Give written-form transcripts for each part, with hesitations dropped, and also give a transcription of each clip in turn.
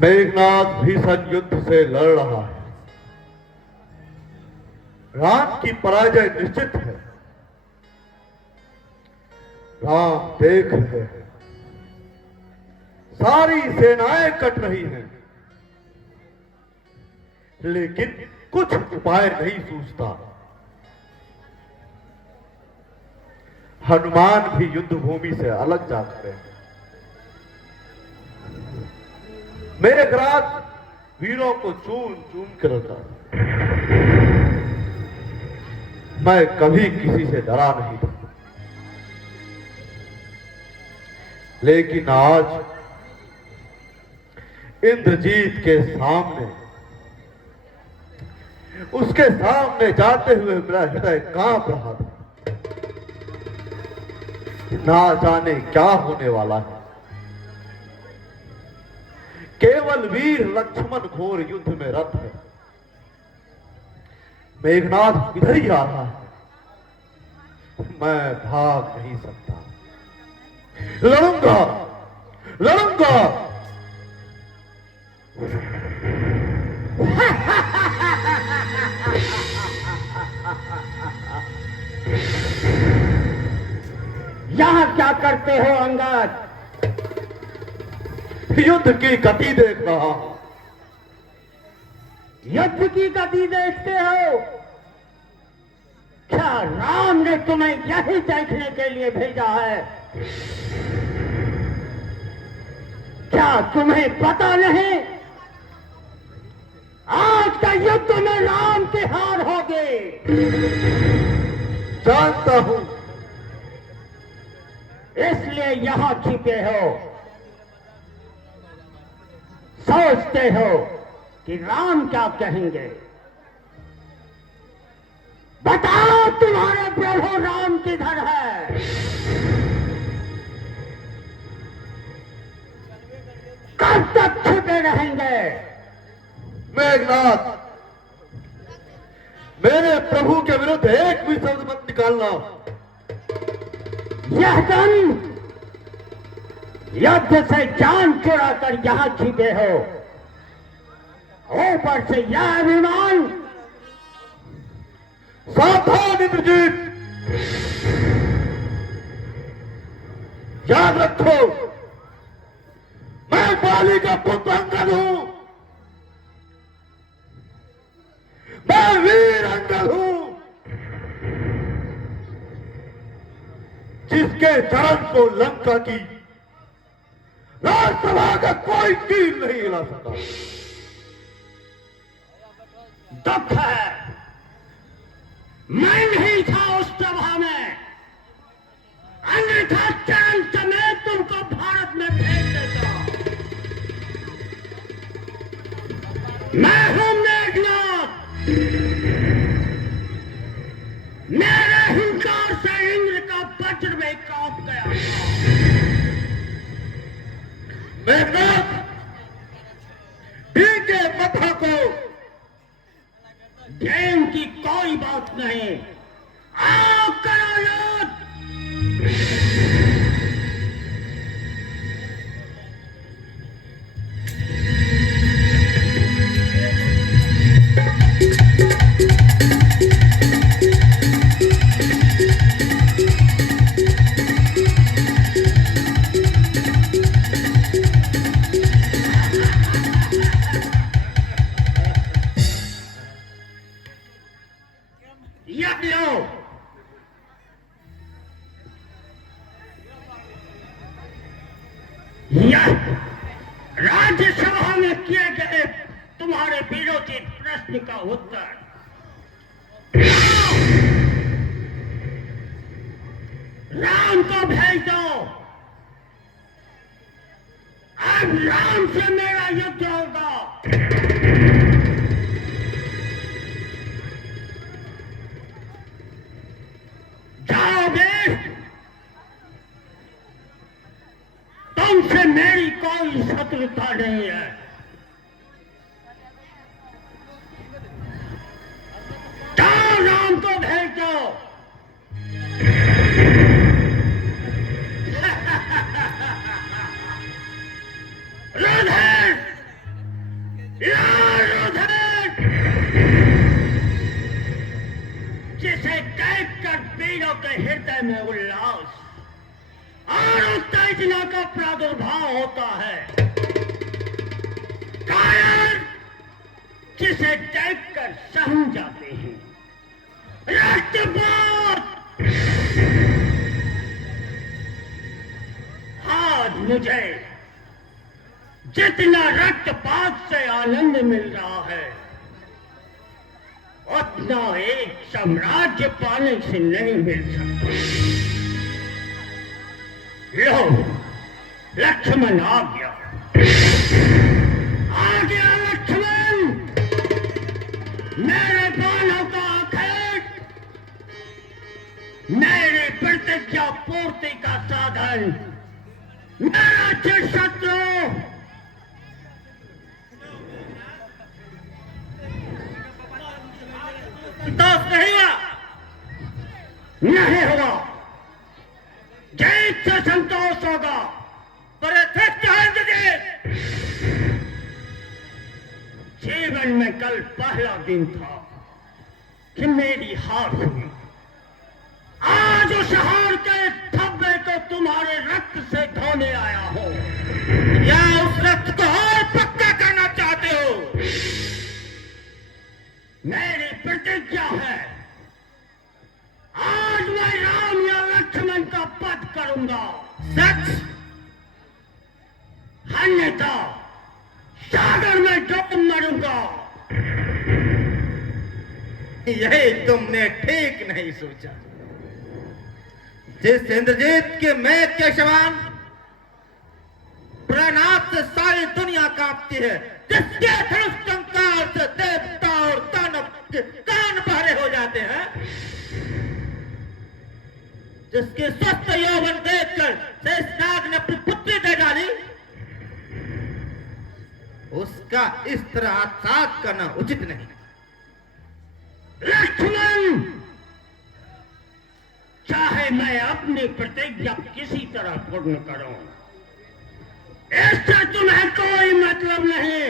मेघनाद भीषण युद्ध से लड़ रहा है। राम की पराजय निश्चित है। राम देख रहे हैं, सारी सेनाएं कट रही हैं, लेकिन कुछ उपाय नहीं सूझता। हनुमान भी युद्ध भूमि से अलग जा खड़े हैं। मेघनाद वीरों को चून चून कर रखा। मैं कभी किसी से डरा नहीं था, लेकिन आज इंद्रजीत के सामने, उसके सामने जाते हुए मेरा हृदय कांप रहा था। ना जाने क्या होने वाला है। केवल वीर लक्ष्मण घोर युद्ध में रत है। मेघनाद इधर ही आ रहा है। मैं भाग नहीं सकता। लड़ूंगा, लड़ूंगा। यहां क्या करते हो अंगद? युद्ध की गति देख रहा हूं। युद्ध की गति देखते हो? क्या राम ने तुम्हें यही देखने के लिए भेजा है? क्या तुम्हें पता नहीं? आज का युद्ध में राम के हार होगे। जानता हूं, इसलिए यहां छिपे हो। सोचते हो कि राम क्या कहेंगे। बताओ तुम्हारे प्रभु राम किधर है? कब तक छिपे रहेंगे? मेघनाद, मेरे प्रभु के विरुद्ध एक भी शब्द मत निकालना। यह दिन युद्ध से जान चुरा कर यहां छिपे हो। ऊपर से यह अभिमान। सावधान इंद्रजीत, याद रखो, मैं बाली का पुत्र अंगद हूं। मैं वीर अंगद हूं, जिसके चरण को लंका की राज्यसभा का कोई कील नहीं हिला सकता। दुख है, मैं नहीं था उस सभा में, अन्यथा चरण समेत तुमको भारत में भेज देता। मैं हूं मेघनाद। मेरे हुंकार से इंद्र का वज्र में कांप गया। मेघनाद, ठीक है, मथा को गेम की कोई बात नहीं। आओ करो युद्ध। यह राज्यसभा में किए गए तुम्हारे विरोचित प्रश्न का उत्तर। राम को भेज दो। अब राम से मेरा युद्ध होगा। जाओगे? तुमसे मेरी कोई शत्रुता नहीं है। क्रोध है जिसे देख कर वीरों के हृदय में उल्लास और उत्तेजना का प्रादुर्भाव होता है। कायर जिसे देखकर सहम जाते हैं। रक्तपात आज मुझे जितना रक्तपात से आनंद मिल रहा है उतना एक साम्राज्य पाने से नहीं मिल सकता। लो, लक्ष्मण आ गया लक्ष्मण। मेरे बालों का आखेट, मेरी प्रतिज्ञा पूर्ति का साधन, मेरा चिर शत्रु संतोष नहीं होगा। जीत से संतोष होगा। पर जीवन में कल पहला दिन था कि मेरी हार हुई। आज उस हार के धब्बे को तुम्हारे रक्त से धोने आया हूं। या उस रक्त को और पक्का करना चाहते हो? मेरी प्रतिज्ञा है, आज मैं राम या लक्ष्मण का वध करूंगा। सच, अन्यथा सागर में डूब मरूंगा। यही तुमने ठीक नहीं सोचा। जिस इंद्रजीत के मेघ के समान प्रणाम से सारी दुनिया कांपती है, जिसके धनुष टंकार से देवता और दानव के कान बहरे हो जाते हैं, जिसके स्वस्थ यौवन देखकर शेषनाग ने अपनी पुत्री दे डाली, उसका इस तरह आत्मसात करना उचित नहीं। लक्ष्मण, चाहे मैं अपनी प्रतिज्ञा किसी तरह पूर्ण करूं, इससे तुम्हें कोई मतलब नहीं।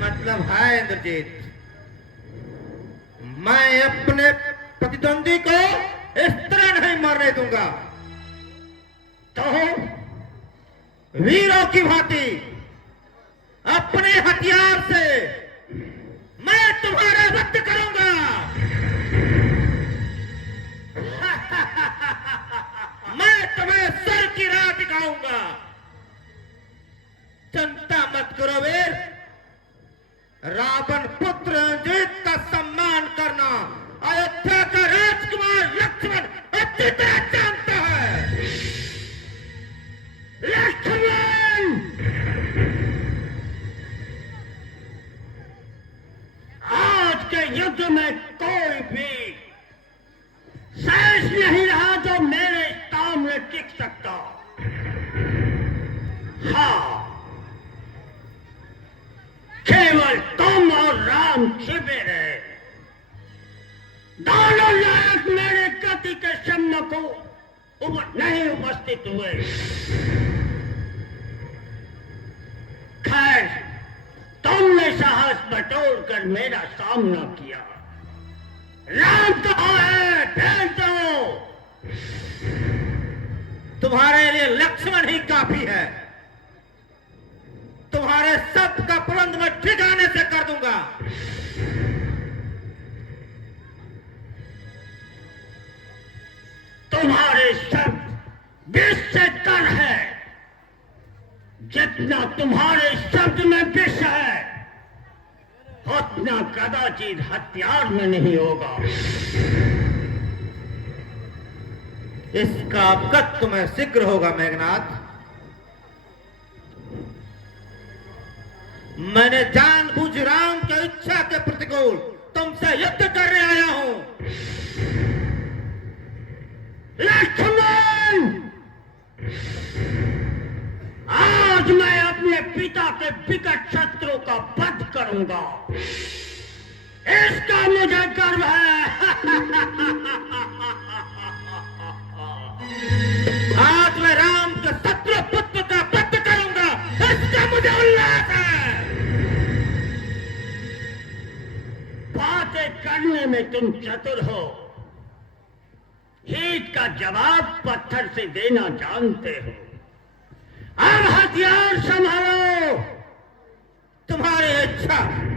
मतलब है इंद्रजीत, मैं अपने प्रतिद्वंदी को इस तरह नहीं मरने दूंगा। तो वीरों की भांति अपने हथियार से मैं तुम्हारा वध करूंगा। मैं तुम्हें सर की राह दिखाऊंगा। चिंता मत करो वीर, रावण पुत्र रंजीत का सम्मान करना अयोध्या का राजकुमार लक्ष्मण अच्छी तरह जानता है। लक्ष्मण, आज के युद्ध में कोई भी शेष नहीं रहा जो मेरे सामने टिक सकता। हाँ, केवल तुम और राम छिपे रहे। दोनों नायक मेरे गति के सम्मुख नहीं उपस्थित हुए। खैर, तुमने साहस बटोर कर मेरा सामना किया। राम कहाँ है? भेज दो। तुम्हारे लिए लक्ष्मण ही काफी है। तुम्हारे सब का बुलंद मैं ठिकाने से कर दूंगा। तुम्हारे शब्द विष से तर है, जितना तुम्हारे शब्द में विष है उतना कदाचित हथियार में नहीं होगा। इसका अवगत तुम्हें शीघ्र होगा मेघनाथ। मैंने जानबूझ राम की इच्छा के प्रतिकूल तुमसे युद्ध करने आया हूं। लक्ष्मण, आज मैं अपने पिता के विकट शत्रु का वध करूंगा। इसका मुझे गर्व है। आज मैं राम के शत्रु पुत्र का वध करूंगा, इसका मुझे उल्लास है। करने में तुम चतुर हो, ईंट का जवाब पत्थर से देना जानते हो। अब हथियार संभालो। तुम्हारी इच्छा।